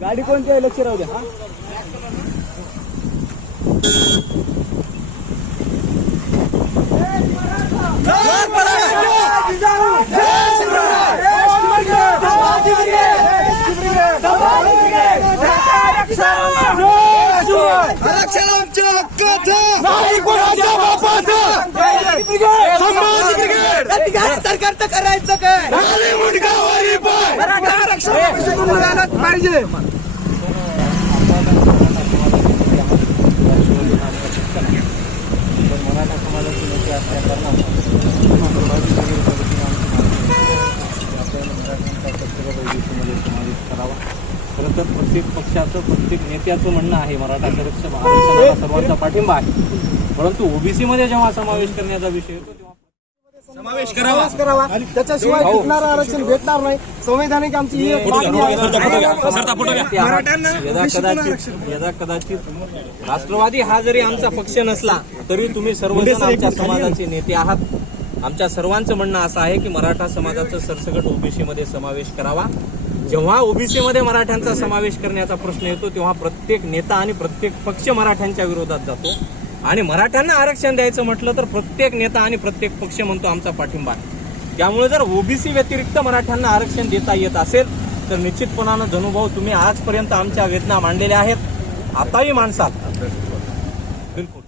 गाडी कोणती आहे? लक्ष राहू द्या हा. आरक्षण आमच्या हक्काचं नाही कोणाच्या बापाचं संभाजी ब्रिगेड सरकारचं करायचं काय खाली मुंडकावरी पाय आरक्षण पाहिजे मराठा समाजाचे नेते असल्या कारणामुळे मराठ्यांचा पक्षगत ओबीसीमध्ये समावेश करावा खरं तर प्रत्येक पक्षाचं प्रत्येक नेत्याचं म्हणणं आहे मराठा आरक्षण आरक्षणाला सर्वांचा पाठिंबा आहे परंतु ओबीसीमध्ये जेव्हा समावेश करण्याचा विषय येतो समावेश करावा. आणि त्याच्याशिवाय टिकणारं आरक्षण भेटणार नाही. संवैधानिक आमची ही एक मागणी आहे. यदा कदाचित यदा कदाचित राष्ट्रवादी हा जरी आमचा पक्ष नसला तरी तुम्ही सर्वजण आमच्या समाजाचे नेते आहात. आमच्या सर्वांचं म्हणणं असं आहे की मराठा समाजाचं सरसकट ओबीसी मध्ये समावेश करावा. जेव्हा ओबीसी मध्ये मराठ्यांचा समावेश करण्याचा प्रश्न येतो तेव्हा प्रत्येक नेता आणि प्रत्येक पक्ष मराठ्यांच्या विरोधात जातो. आणि मराठ्यांना आरक्षण द्यायचं म्हटलं तर प्रत्येक नेता आणि प्रत्येक पक्ष म्हणतो आमचा पाठिंबा त्यामुळे जर ओबीसी व्यतिरिक्त मराठ्यांना आरक्षण देता येत असेल तर निश्चितपणानं धनुभाऊ तुम्ही आजपर्यंत आमच्या वेदना मांडलेल्या आहेत. आताही माणसात. बिलकुल.